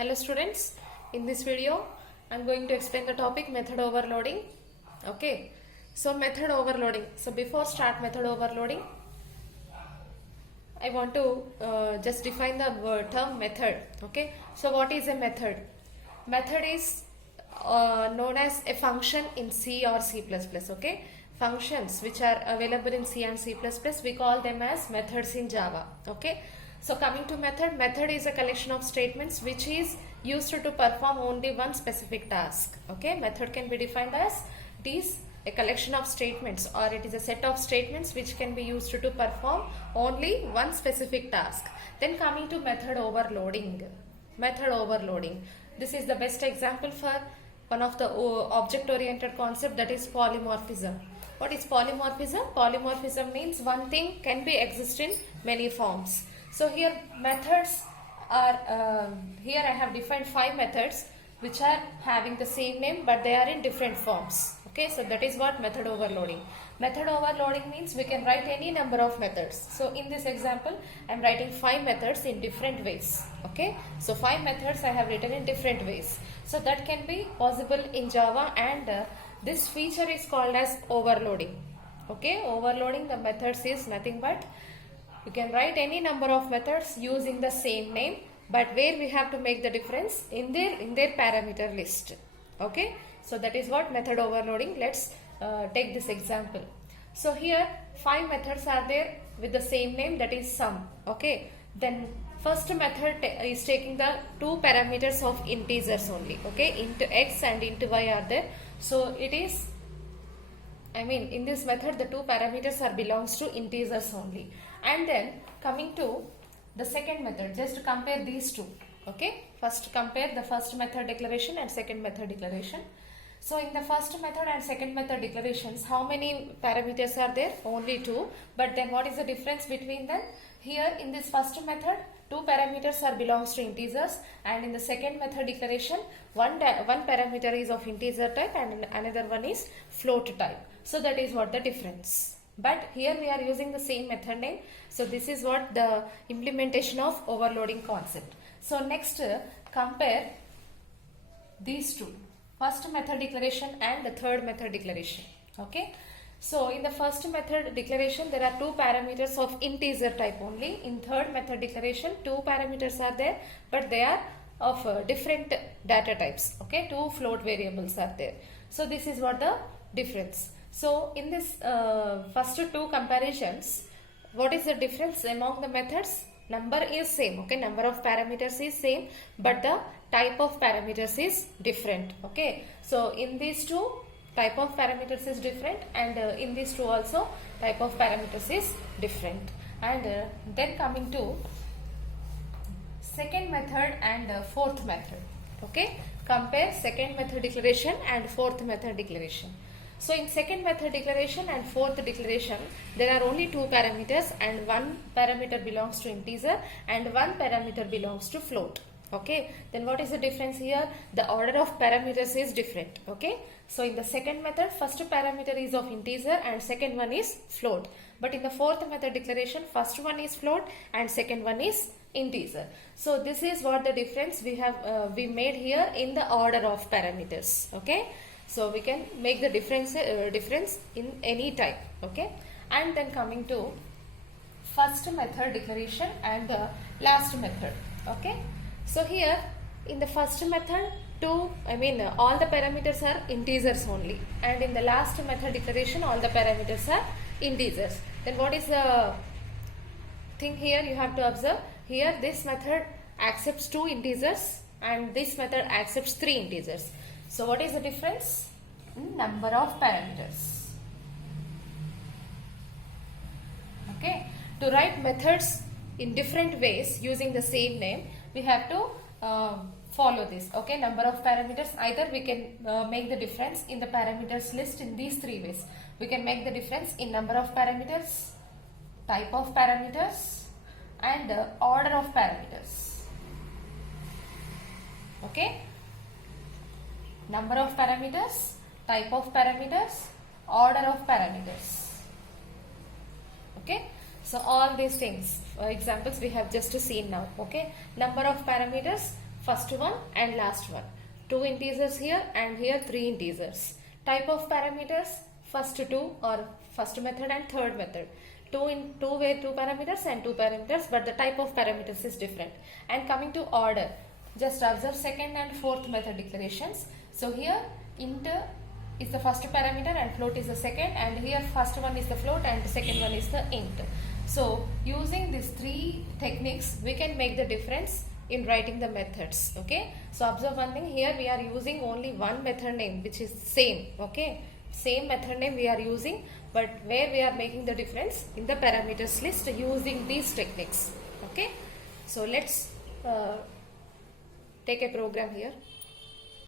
Hello students, in this video I am going to explain the topic method overloading. Okay, so method overloading. So before start method overloading, I want to just define the term method. Okay, so what is a method? Method is known as a function in C or C++. Okay, functions which are available in C and C++, we call them as methods in Java. Okay, so coming to method, method is a collection of statements which is used to perform only one specific task. Okay, method can be defined as it is a collection of statements, or it is a set of statements which can be used to perform only one specific task. Then coming to method overloading. Method overloading. This is the best example for one of the object-oriented concept, that is polymorphism. What is polymorphism? Polymorphism means one thing can be exist in many forms. So here methods are, here I have defined 5 methods which are having the same name but they are in different forms. Okay, so that is what method overloading. Method overloading means we can write any number of methods. So in this example, I am writing 5 methods in different ways. Okay, so 5 methods I have written in different ways. So that can be possible in Java, and this feature is called as overloading. Okay, overloading the methods is nothing but you can write any number of methods using the same name, but where we have to make the difference in their parameter list. Okay, so that is what method overloading. Let's take this example. So here 5 methods are there with the same name, that is sum. Okay, then first method is taking the 2 parameters of integers only. Okay, into x and into y are there. So it is, in this method the 2 parameters are belongs to integers only. And then coming to the second method, just compare these two. Okay, first compare the first method declaration and second method declaration. So in the first method and second method declarations, how many parameters are there? Only 2. But then what is the difference between them? Here in this first method, 2 parameters are belongs to integers, and in the second method declaration, one parameter is of integer type and another one is float type. So that is what the difference. But here we are using the same method name. So this is what the implementation of overloading concept. So next compare these two, first method declaration and the third method declaration. Okay, so in the first method declaration there are 2 parameters of integer type only. In third method declaration 2 parameters are there, but they are of different data types. Okay, 2 float variables are there. So this is what the difference. So in this first 2 comparisons, what is the difference among the methods? Number is same. Okay, number of parameters is same, but the type of parameters is different. Okay, so in these 2 type of parameters is different, and in these 2 also type of parameters is different. And then coming to second method and fourth method. Okay, compare second method declaration and fourth method declaration. So in second method declaration and fourth declaration, there are only 2 parameters, and 1 parameter belongs to integer and 1 parameter belongs to float. Okay, then what is the difference here? The order of parameters is different. Okay, so in the second method, first parameter is of integer and second one is float. But in the fourth method declaration, first one is float and second one is integer. So this is what the difference we have we made here in the order of parameters. Okay, so we can make the difference in any type. Okay, and then coming to first method declaration and the last method. Okay, so here in the first method all the parameters are integers only, and in the last method declaration all the parameters are integers. Then what is the thing here you have to observe? Here this method accepts 2 integers and this method accepts 3 integers. So what is the difference? Number of parameters. Okay, to write methods in different ways using the same name, we have to follow this. Okay, number of parameters, either we can make the difference in the parameters list in these 3 ways. We can make the difference in number of parameters, type of parameters, and order of parameters. Okay, number of parameters, type of parameters, order of parameters. Okay, so all these things examples we have just seen now. Okay, number of parameters, first one and last one. 2 integers here and here 3 integers. Type of parameters, first two or first method and third method. Two parameters and 2 parameters, but the type of parameters is different. And coming to order, just observe second and fourth method declarations. So here int is the first parameter and float is the second, and here first one is the float and the second one is the int. So using these 3 techniques we can make the difference in writing the methods. Okay, so observe one thing, here we are using only one method name which is same. Okay, same method name we are using, but where we are making the difference in the parameters list using these techniques. Okay, so let's take a program here.